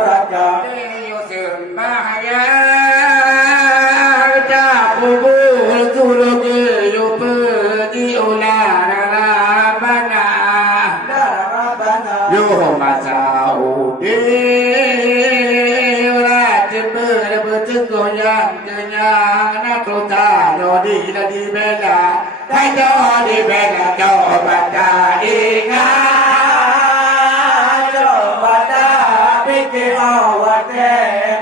raga Yusuf bahaya tak kubur tulung yo pergi ular bana darabana yo masa ude rat bergoyang kenyang nak kota di bela hai di bela coba tak ingat coba tak fikir awak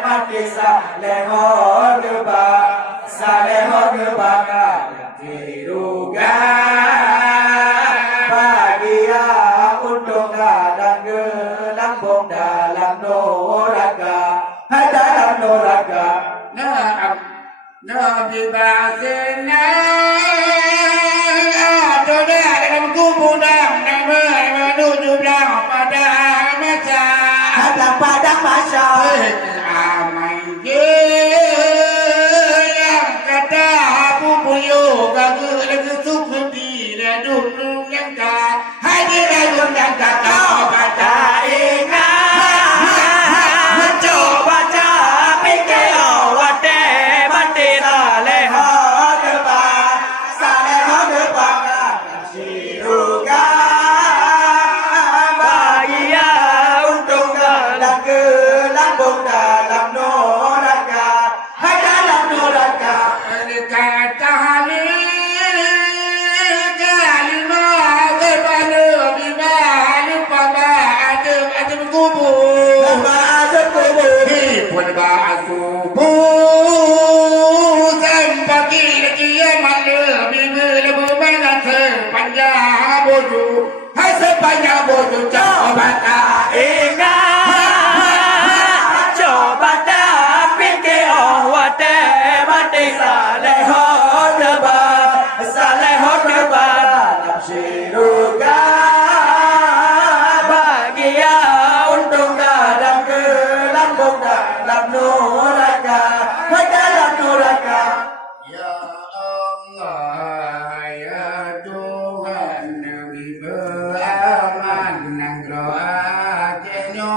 mati saleho deba diduga bahagia untung dan gelambung dalam noraga dalam noraga Nabi Basina Atau dalam kubur dan menuju belah pada masa padang masa Amai je yang kata bubur yoga ke seperti dulu yang tak hadir yang tak kau baca ingat coba tak fikir awak mati saleho deba diduga bahagia untung dalam gelambung dalam noraga dalam noraga kata kalimah kepada bimana pada ada kubur bahasa kubur pun bahas kubur sampai kiamat lebih berlebihan sepanjang bodoh sepanjang bodoh coba tak ingat coba tak fikir awak mati saleho deba nafsiruga bahagia untung dalam gelambung dalam noraga dalam noraga Ya Allah, ya Tuhan, Nabi beraman nanggroa kenyo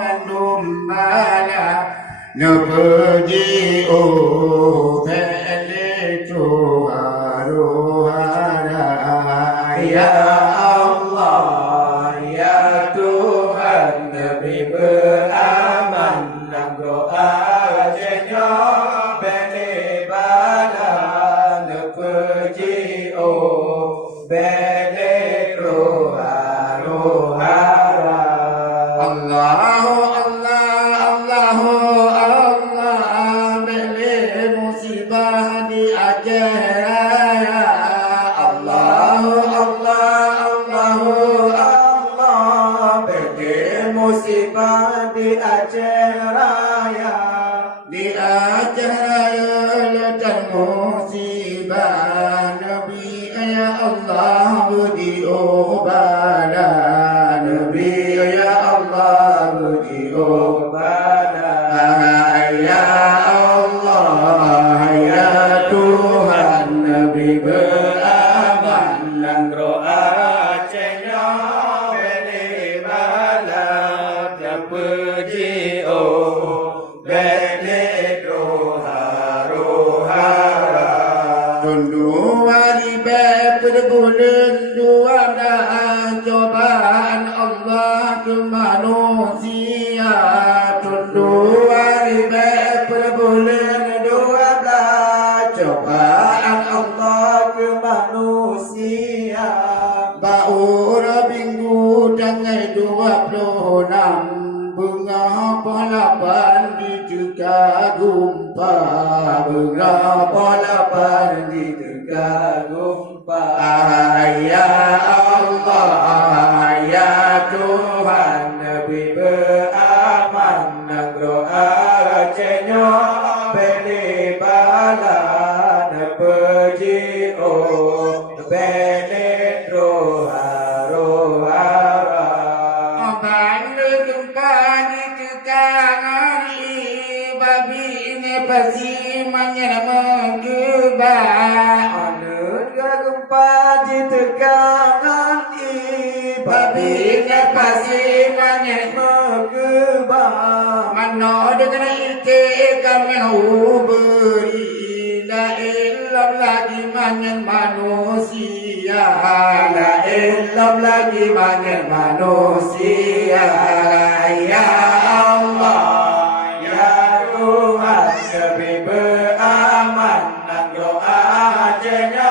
bandum bala nepuji o pele tuharuhara Ya Allah, ya Tuhan, Nabi beraman nanggroa jenyo beli bala nepuji o beli rohara Allahu Allah beli musibah di Aceh Allah beli musibah di Aceh Raya di Aceh Raya letak musibah Nabi ya Allah budi obala Nabi ya Allah budi obala ya Allah ya Tuhan Nabi beraman nanggroa jenyo beli bala puji o beli rohara Tundu hari berbulan dua dah cobaan Allah ke manusia. Tundu hari berbulan 12 cobaan Allah ke manusia Baura minggu tanggal 26 bunga palapan di Tegak Gumpa bunga palapan di Tegak Gumpa ya Allah ya Tuhan Nabi beraman nanggroa cenyo beli bala puji o beli rohara Abang gempa di Tegak babi ini pasti mengerbang Ada gempa di tegangan babi ini pasti mengerbang dengan ite kami beri la ilam lagi manyan manusia La ilam lagi manyan manusia. Ya Allah, ya Tuhan, Nabi beraman dan doa hajanya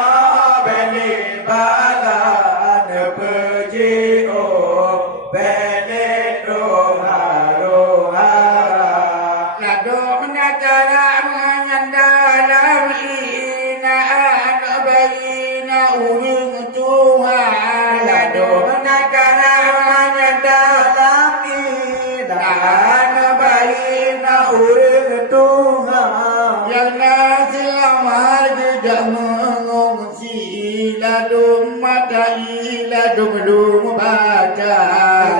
beli bala nepuji oh beli doa doa. Lado menakara mengandalam ina anak bayina urung Tuhan Lado menakara mengandalam dan baina urung Tuhan. yang nasilamar tidak mengungsi ladum madai ladum belum baca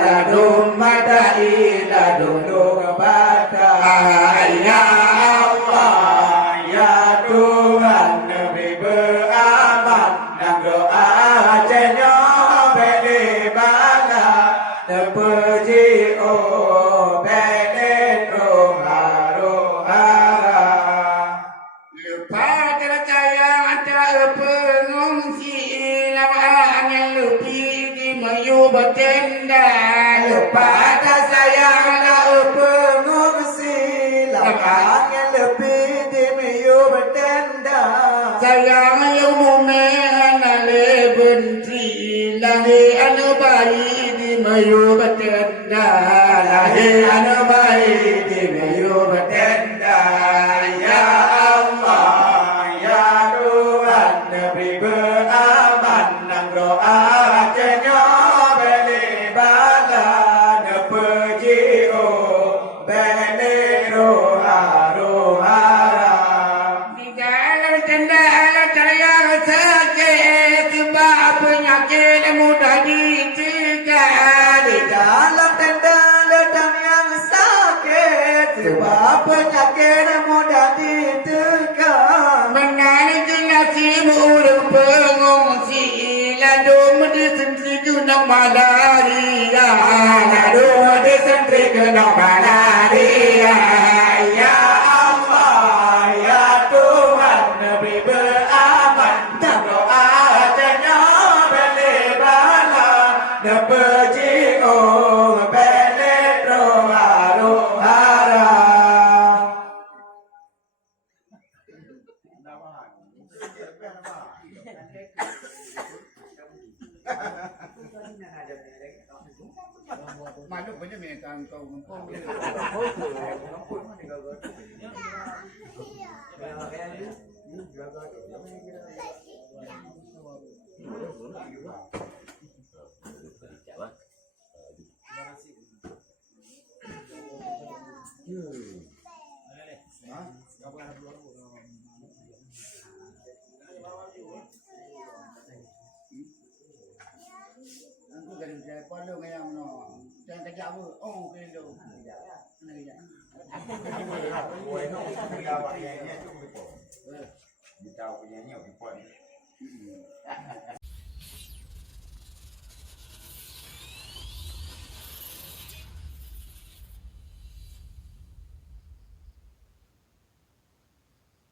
Ladum madai ladum baca. Ya Allah, ya Tuhan, Nabi beraman dan doa hajanya beli bala nepuji oh beli doa doa. lepas tercaya antara pengungsi lawan yang lebih di mayu bertenda Pada sayang nak pengungsi lapan yang lebih di miu bertenda. sayang yang mumen ale bentri lahi anu bayi di mayu bertenda Lahi anu baik di miu bertenda. Ya Allah, ya Tuhan, Nabi beraman dan doa hajanya beli bala nepuji oh beli doa doa. di dalam tenda ala saya sakit sebab penyakit mudah ditinggal Di dalam tenda ledang yang sakit sebab penyakit mudah ditekan. menanti nasib urang pengungsi ladum disentri kena malaria Aduh disentri kena malaria. Ya Allah, ya Tuhan, Nabi beraman dan doa hajanya beli bala nepuji oh beli doa doa. Malu punya mekan kau ngumpul. Aku kadang saya palu kaya mno. Jangan kerja apa? Oh, kelo. Nak kerja. Kita punya ni,